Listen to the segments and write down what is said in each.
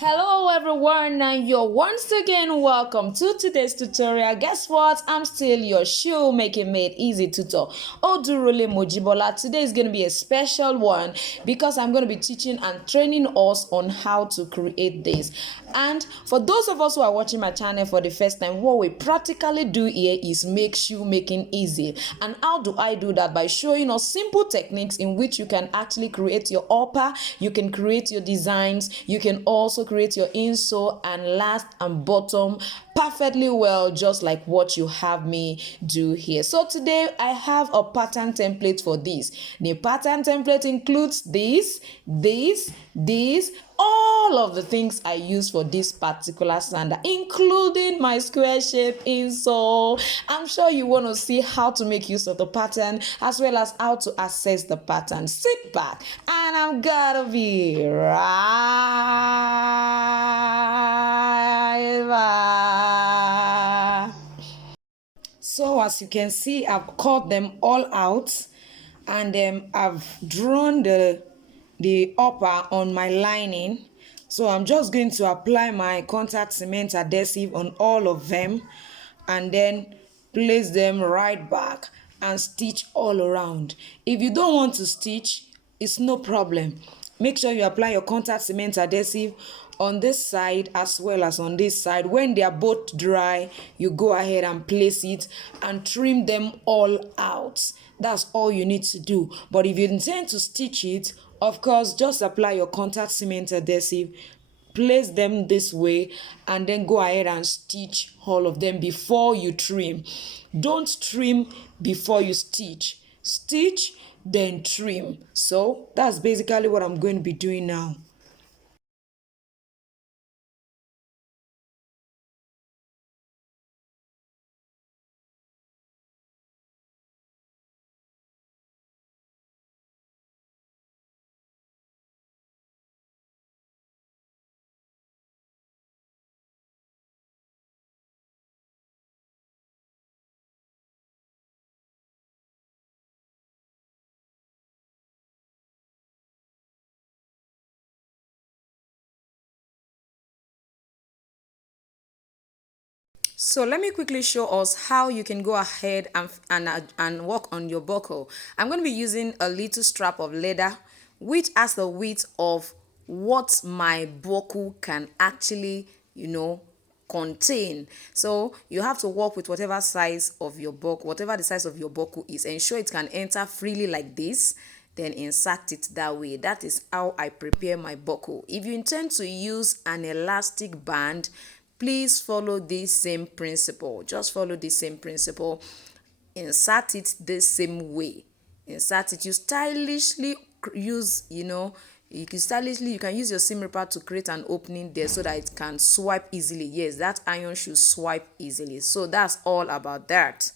Hello everyone, and you're once again welcome to today's tutorial. Guess what? I'm still your Shoemaking Made Easy tutor, Odurole Mojibola. Today is going to be a special one because I'm going to be teaching and training us on how to create this. And for those of us who are watching my channel for the first time, what we practically do here is make shoemaking easy. And how do I do that? By showing us simple techniques in which you can actually create your upper, you can create your designs, you can also create your insole and last and bottom perfectly well, just like what you have me do here. So today I have a pattern template for this. The pattern template includes this, all of the things I use for this particular sandal, including my square shape insole. I'm sure you want to see how to make use of the pattern as well as how to access the pattern. Sit back and I'm gonna be right back. So as you can see, I've cut them all out and I've drawn the upper on my lining. So I'm just going to apply my contact cement adhesive on all of them and then place them right back and stitch all around. If you don't want to stitch, it's no problem. Make sure you apply your contact cement adhesive on this side as well as on this side. When they are both dry, you go ahead and place it and trim them all out. That's all you need to do. But if you intend to stitch it, of course, just apply your contact cement adhesive, place them this way, and then go ahead and stitch all of them before you trim. Don't trim before you stitch. Stitch, then trim. So that's basically what I'm going to be doing now. So let me quickly show us how you can go ahead and work on your buckle. I'm going to be using a little strap of leather which has the width of what my buckle can actually, contain. So you have to work with whatever size of your buckle, whatever the size of your buckle is. Ensure it can enter freely like this, then insert it that way. That is how I prepare my buckle. If you intend to use an elastic band, please follow this same principle. Just follow the same principle. Insert it the same way. Insert it. You stylishly use, you can use your seam ripper to create an opening there so that it can swipe easily. Yes, that iron should swipe easily. So that's all about that.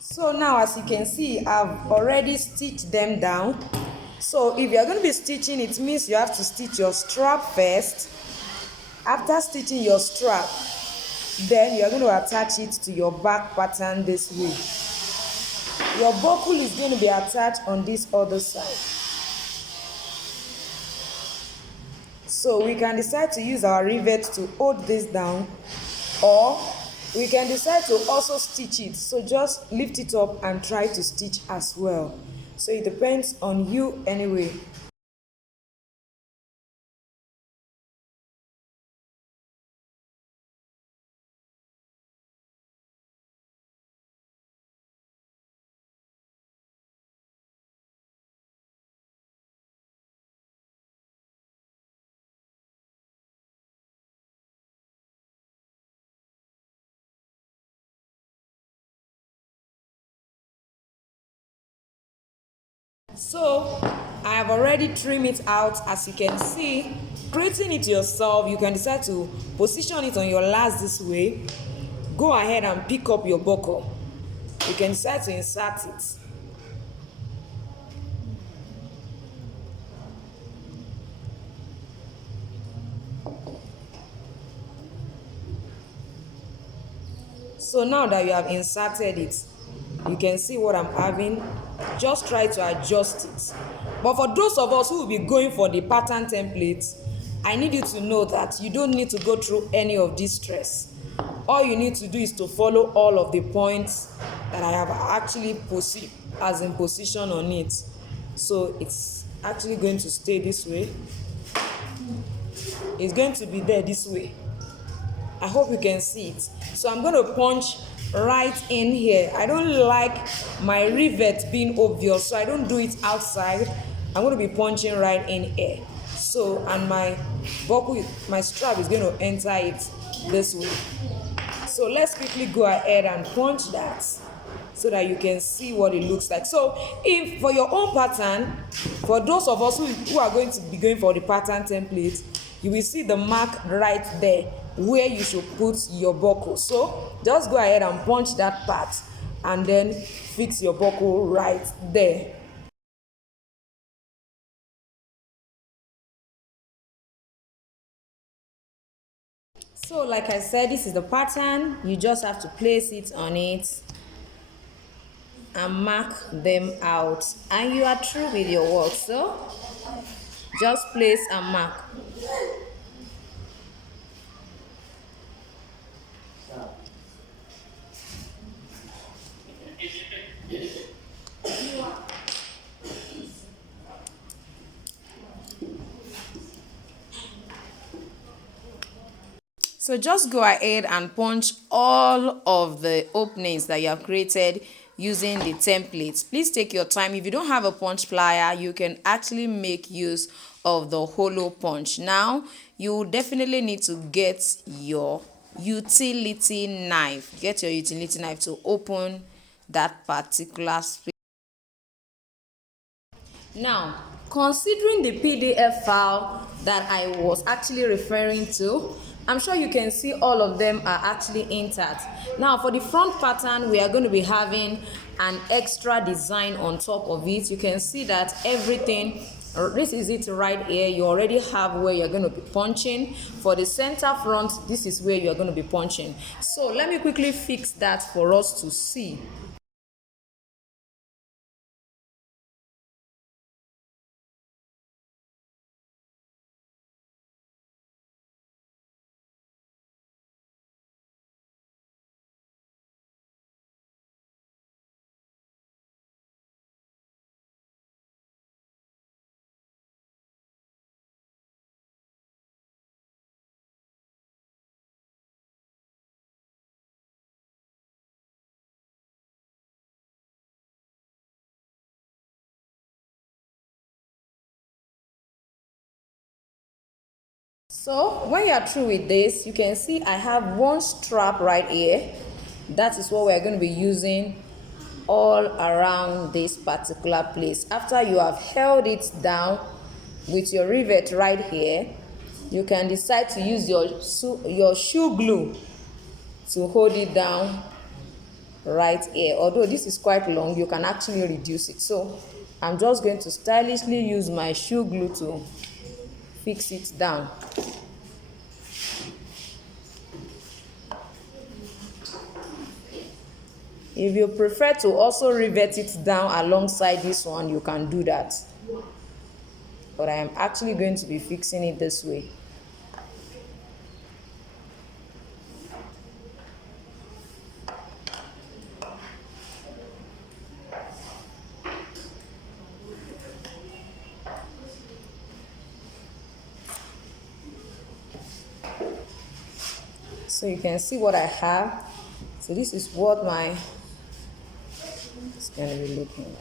So now as you can see, I've already stitched them down. So if you're going to be stitching, it means you have to stitch your strap first. After stitching your strap, then you're going to attach it to your back pattern this way. Your buckle is going to be attached on this other side. So we can decide to use our rivet to hold this down, or we can decide to also stitch it. So just lift it up and try to stitch as well. So it depends on you anyway. So I have already trimmed it out. As you can see, creating it yourself, you can decide to position it on your last this way. Go ahead and pick up your buckle. You can decide to insert it. So now that you have inserted it, you can see what I'm having. Just try to adjust it. But for those of us who will be going for the pattern template, I need you to know that you don't need to go through any of this stress. All you need to do is to follow all of the points that I have actually position on it. So it's actually going to stay this way. It's going to be there this way. I hope you can see it. So I'm going to punch right in here. I don't like my rivet being obvious, so I don't do it outside. I'm going to be punching right in here. So, and my buckle, my strap is going to enter it this way. So let's quickly go ahead and punch that so that you can see what it looks like. So if for your own pattern, for those of us who are going to be going for the pattern template, you will see the mark right there where you should put your buckle. So just go ahead and punch that part and then fix your buckle right there. So like I said, this is the pattern. You just have to place it on it and mark them out, and you are through with your work. So just place and mark. So just go ahead and punch all of the openings that you have created using the templates. Please take your time. If you don't have a punch plier, you can actually make use of the hollow punch. Now, you definitely need to get your utility knife. Get your utility knife to open that particular space. Now, considering the PDF file that I was actually referring to, I'm sure you can see all of them are actually intact. Now, for the front pattern, we are going to be having an extra design on top of it. You can see that everything, this is it right here. You already have where you're going to be punching. For the center front, this is where you're going to be punching. So let me quickly fix that for us to see. So when you are through with this, you can see I have one strap right here. That is what we are going to be using all around this particular place. After you have held it down with your rivet right here, you can decide to use your shoe glue to hold it down right here. Although this is quite long, you can actually reduce it. So I'm just going to stylishly use my shoe glue to fix it down. If you prefer to also rivet it down alongside this one, you can do that. But I am actually going to be fixing it this way. So you can see what I have. So this is what it's going to be looking like.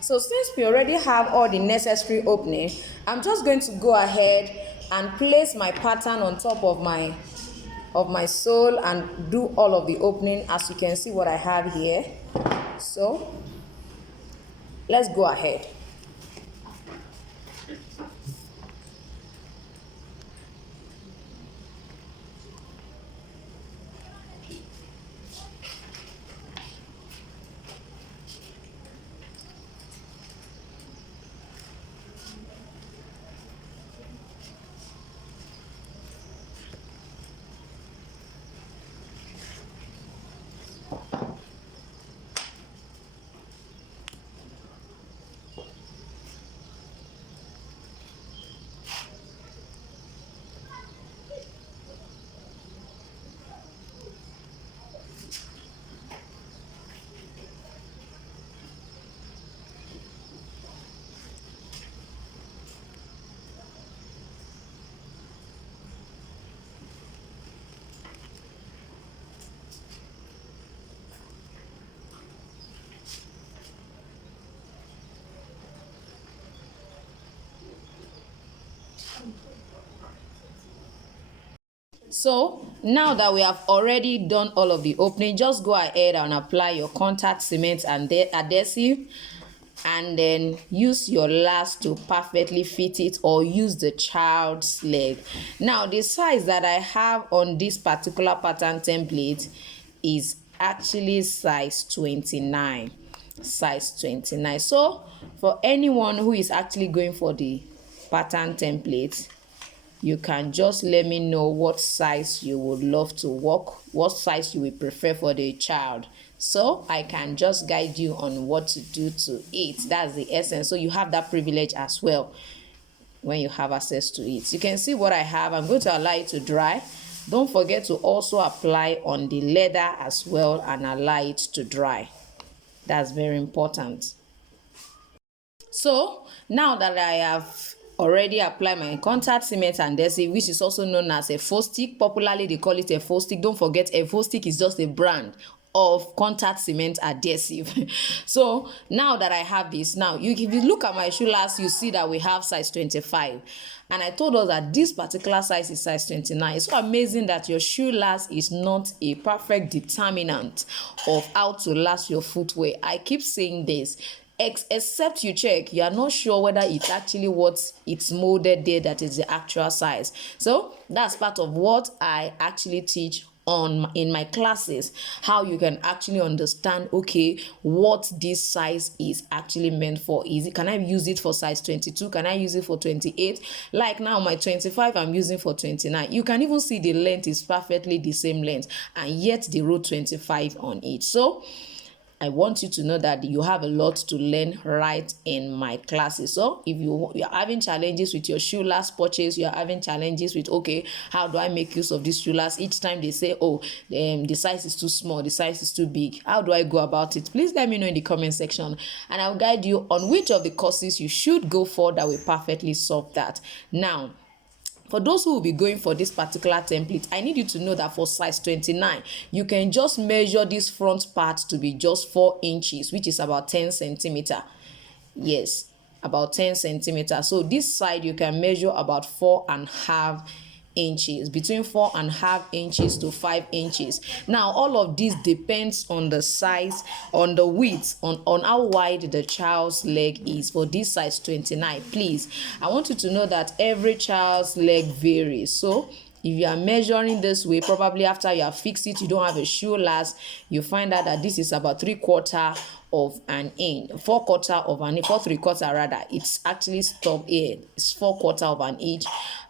So since we already have all the necessary opening, I'm just going to go ahead and place my pattern on top of my sole and do all of the opening, as you can see what I have here. So let's go ahead. So now that we have already done all of the opening, just go ahead and apply your contact cement and the adhesive, and then use your last to perfectly fit it, or use the child's leg. Now the size that I have on this particular pattern template is actually size 29. Size 29. So for anyone who is actually going for the pattern template, you can just let me know what size you would love to work, what size you would prefer for the child, so I can just guide you on what to do to it. That's the essence. So you have that privilege as well when you have access to it. You can see what I have. I'm going to allow it to dry. Don't forget to also apply on the leather as well and allow it to dry. That's very important. So now that I have already applied my contact cement and adhesive, which is also known as a Forte, popularly they call it a Forte. Don't forget, a Forte is just a brand of contact cement adhesive. So now that I have this, now if you look at my shoe last, you see that we have size 25, and I told us that this particular size is size 29. It's so amazing that your shoe last is not a perfect determinant of how to last your footwear. I keep saying this, except you check, you are not sure whether it's actually what it's molded there that is the actual size. So that's part of what I actually teach in my classes, how you can actually understand, okay, what this size is actually meant for. Can I use it for size 22? Can I use it for 28? Like now my 25 I'm using for 29. You can even see the length is perfectly the same length, and yet they wrote 25 on it. So I want you to know that you have a lot to learn right in my classes. So if you're having challenges with your shoe last purchase, you're having challenges with, okay, how do I make use of this shoe last? Each time they say, oh, the size is too small, the size is too big. How do I go about it? Please let me know in the comment section, and I'll guide you on which of the courses you should go for that will perfectly solve that. Now, for those who will be going for this particular template, I need you to know that for size 29, you can just measure this front part to be just 4 inches, which is about 10 centimeter. Yes, about 10 centimeters. So this side you can measure about 4.5 inches, between 4.5 inches to 5 inches. Now all of this depends on the size, on the width, on how wide the child's leg is. For this size 29, please, I want you to know that every child's leg varies. So if you are measuring this way, probably after you have fixed it, you don't have a shoe last, you find out that this is about 3/4 of an inch, 4/4 of an inch, 4/3 rather. It's actually stop here. It's 4/4 of an inch.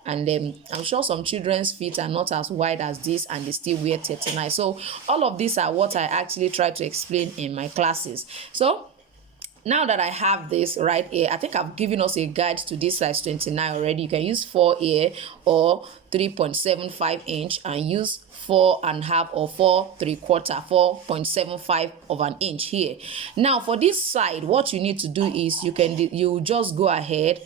And I'm sure some children's feet are not as wide as this, and they still wear 39. So all of these are what I actually try to explain in my classes. So now that I have this right here, I think I've given us a guide to this size 29 already. You can use 4 here or 3.75 inch, and use 4.5 or 4/3, 4.75 of an inch here. Now for this side, what you need to do is you just go ahead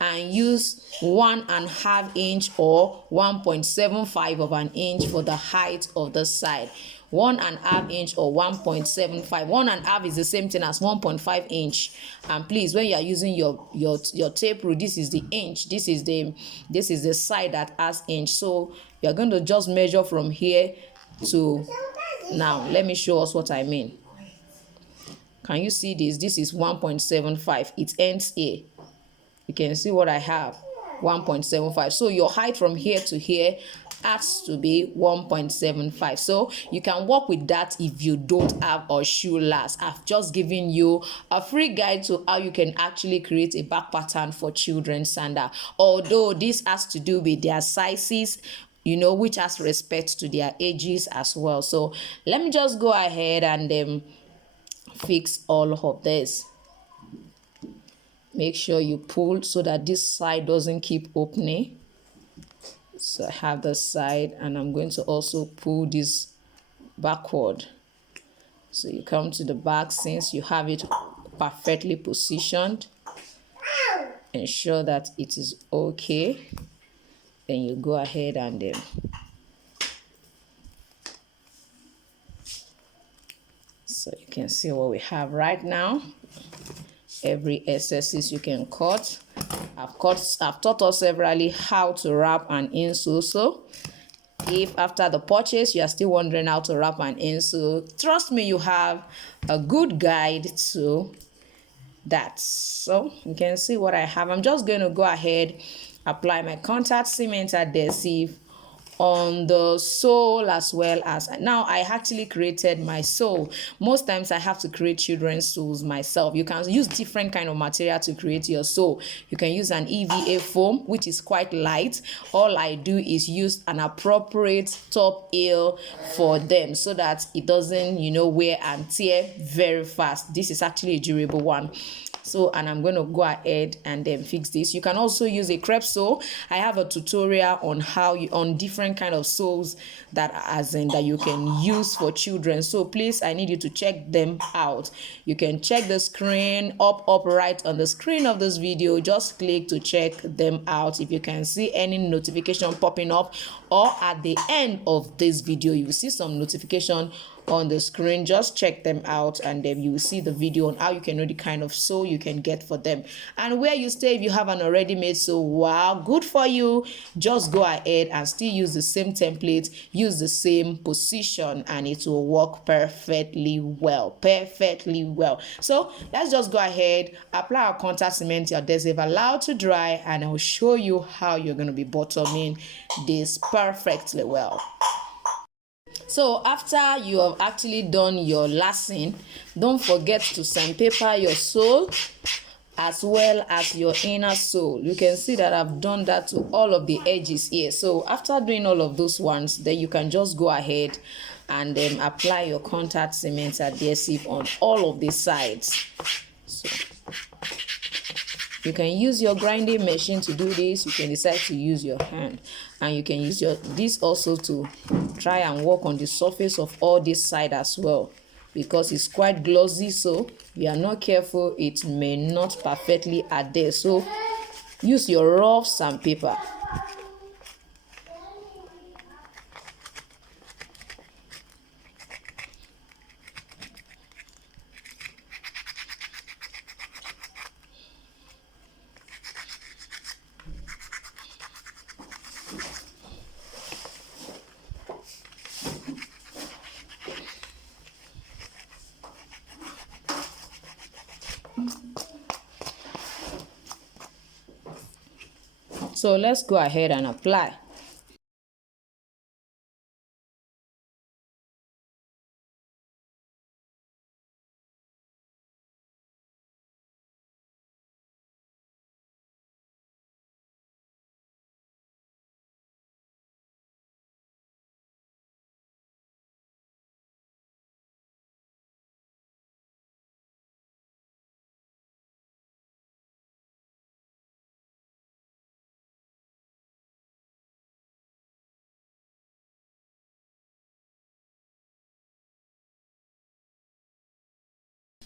and use 1.5 inch or 1.75 of an inch for the height of the side. 1.5 inch or 1.75. 1.5 is the same thing as 1.5 inch. And please, when you are using your tape rule, this is the inch. This is the side that has inch. So you are going to just measure from here to now. Let me show us what I mean. Can you see this? This is 1.75. It ends here. You can see what I have, 1.75. So your height from here to here has to be 1.75. So you can work with that if you don't have a shoe last. I've just given you a free guide to how you can actually create a back pattern for children's sandal. Although this has to do with their sizes, which has respect to their ages as well. So let me just go ahead and fix all of this. Make sure you pull so that this side doesn't keep opening. So I have the side, and I'm going to also pull this backward. So you come to the back. Since you have it perfectly positioned, ensure that it is okay. Then you go ahead and so you can see what we have right now. Every excesses you can cut. I've taught us severally how to wrap an insole. So If after the purchase you are still wondering how to wrap an insole, trust me, you have a good guide to that. So you can see what I have. I'm just going to go ahead, apply my contact cement adhesive on the sole, as well as now I actually created my sole. Most times I have to create children's soles myself. You can use different kind of material to create your sole. You can use an EVA foam, which is quite light. All I do is use an appropriate top heel for them so that it doesn't, wear and tear very fast. This is actually a durable one. So, and I'm going to go ahead and then fix this. You can also use a crepe sole. I have a tutorial on how on different kind of soles that you can use for children. So please, I need you to check them out. You can check the screen up right on the screen of this video. Just click to check them out. If you can see any notification popping up, or at the end of this video you will see some notification on the screen, just check them out and then you will see the video on how you can know the kind of sole you can get for them and where you stay. If you have an already made sole, wow, good for you. Just go ahead and still use the same template, use the same position, and it will work perfectly well. So let's just go ahead, apply our contact cement adhesive, allow to dry, and I'll show you how you're going to be bottoming this perfectly well. So after you have actually done your lacing, don't forget to sandpaper your sole as well as your inner sole. You can see that I've done that to all of the edges here. So after doing all of those ones, then you can just go ahead and then apply your contact cement adhesive on all of the sides. So you can use your grinding machine to do this. You can decide to use your hand, and you can use this also to try and work on the surface of all this side as well, because it's quite glossy. So if you are not careful, it may not perfectly adhere. So use your rough sandpaper. So let's go ahead and apply.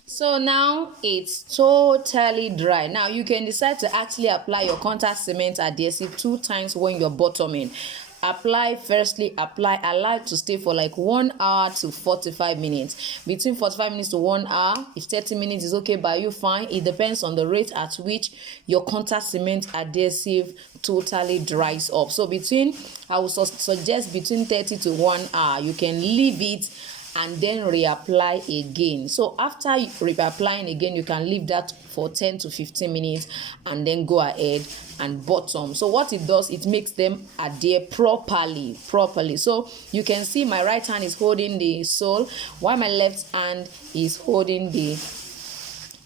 So now it's totally dry. Now you can decide to actually apply your contact cement adhesive 2 times when you're bottoming. Allow it to stay for like 1 hour to 45 minutes. Between 45 minutes to 1 hour. If 30 minutes is okay by you, fine. It depends on the rate at which your contact cement adhesive totally dries up. So I would suggest between 30 to 1 hour. You can leave it and then reapply again. So after reapplying again, you can leave that for 10 to 15 minutes and then go ahead and bottom. So what it does, it makes them adhere properly. So you can see my right hand is holding the sole while my left hand is holding the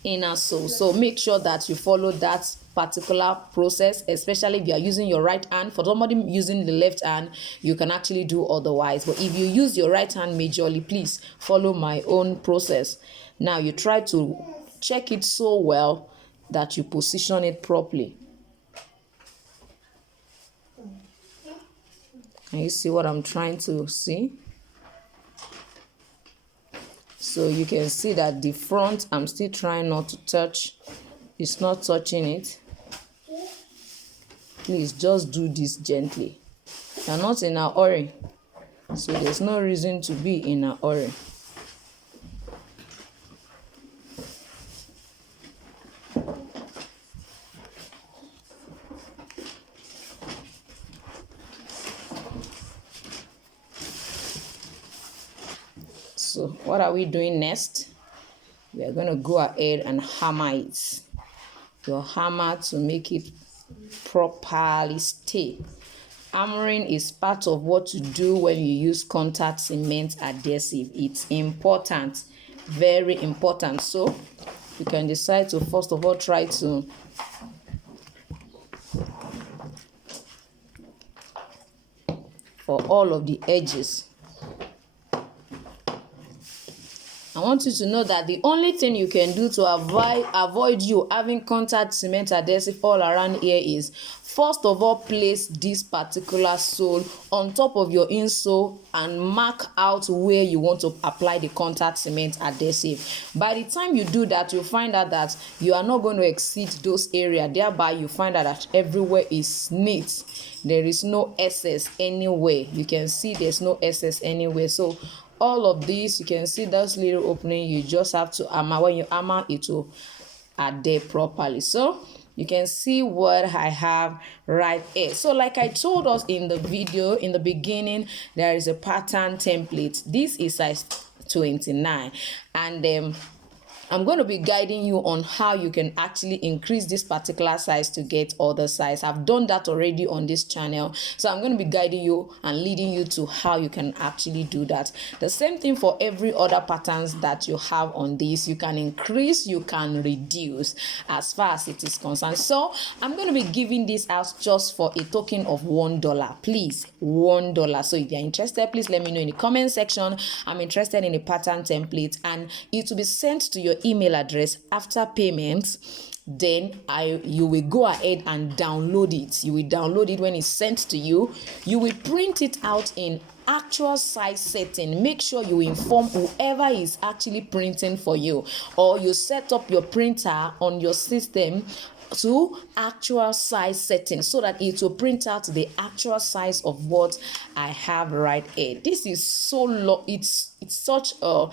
inner sole. So make sure that you follow that particular process, especially if you are using your right hand. For somebody using the left hand, you can actually do otherwise, but if you use your right hand majorly, please follow my own process. Now you try to check it so well that you position it properly. Can you see what I'm trying to see? So you can see that the front, I'm still trying not to touch. It's not touching it. Please just do this gently. You're not in a hurry, so there's no reason to be in a hurry. So what are we doing next? We are going to go ahead and hammer it. Your hammer to make it properly stay. Hammering is part of what you do when you use contact cement adhesive. It's important, very important. So you can decide to first of all try to for all of the edges. I want you to know that the only thing you can do to avoid you having contact cement adhesive all around here is, first of all, place this particular sole on top of your insole and mark out where you want to apply the contact cement adhesive. By the time you do that, you'll find out that you are not going to exceed those areas. Thereby, you find out that everywhere is neat. There is no excess anywhere. You can see there's no excess anywhere. So all of these, you can see those little opening. You just have to hammer. When you hammer, it will adhere properly. So you can see what I have right here. So like I told us in the video in the beginning, there is a pattern template. This is size 29, and I'm going to be guiding you on how you can actually increase this particular size to get other size. I've done that already on this channel. So I'm going to be guiding you and leading you to how you can actually do that. The same thing for every other patterns that you have on this. You can increase, you can reduce as far as it is concerned. So I'm going to be giving this out just for a token of $1. Please, $1. So if you're interested, please let me know in the comment section. I'm interested in a pattern template, and it will be sent to your email address after payment. Then you will go ahead and download it. You will download it. When it's sent to you, you will print it out in actual size setting. Make sure you inform whoever is actually printing for you, or you set up your printer on your system to actual size setting so that it will print out the actual size of what I have right here. This is so long. It's such a,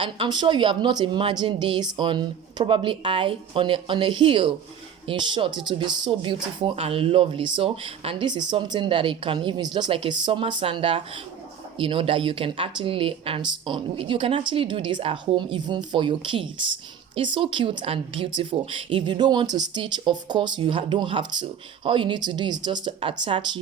and I'm sure you have not imagined this on probably on a hill. In short, it will be so beautiful and lovely. So, and this is something that it can even, it's just like a summer sandal, that you can actually lay hands on. You can actually do this at home even for your kids. It's so cute and beautiful. If you don't want to stitch, of course you don't have to. All you need to do is just to attach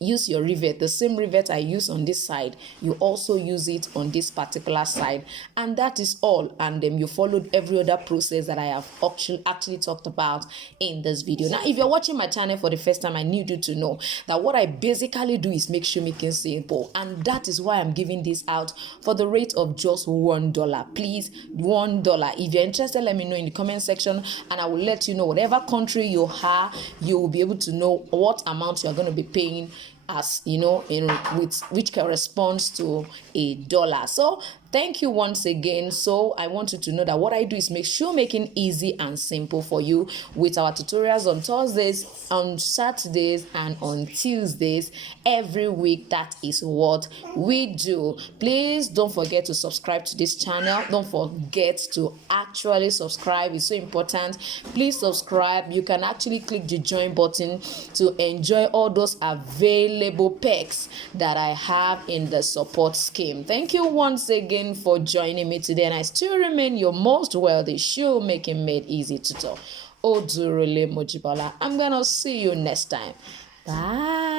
use your rivet. The same rivet I use on this side, you also use it on this particular side, and that is all. And then you followed every other process that I have actually talked about in this video. Now, if you're watching my channel for the first time, I need you to know that what I basically do is make shoemaking simple, and that is why I'm giving this out for the rate of just $1. Please, $1. If you're interested, let me know in the comment section, and I will let you know whatever country you are, you will be able to know what amount you're going to be paying, as with which corresponds to $1. So thank you once again. So I want you to know that what I do is make shoemaking easy and simple for you with our tutorials on Thursdays, on Saturdays, and on Tuesdays every week. That is what we do. Please don't forget to subscribe to this channel. Don't forget to actually subscribe. It's so important. Please subscribe. You can actually click the join button to enjoy all those available perks that I have in the support scheme. Thank you once again for joining me today, and I still remain your most wealthy shoemaking made easy tutor, Odurule Mojibala. I'm gonna see you next time. Bye.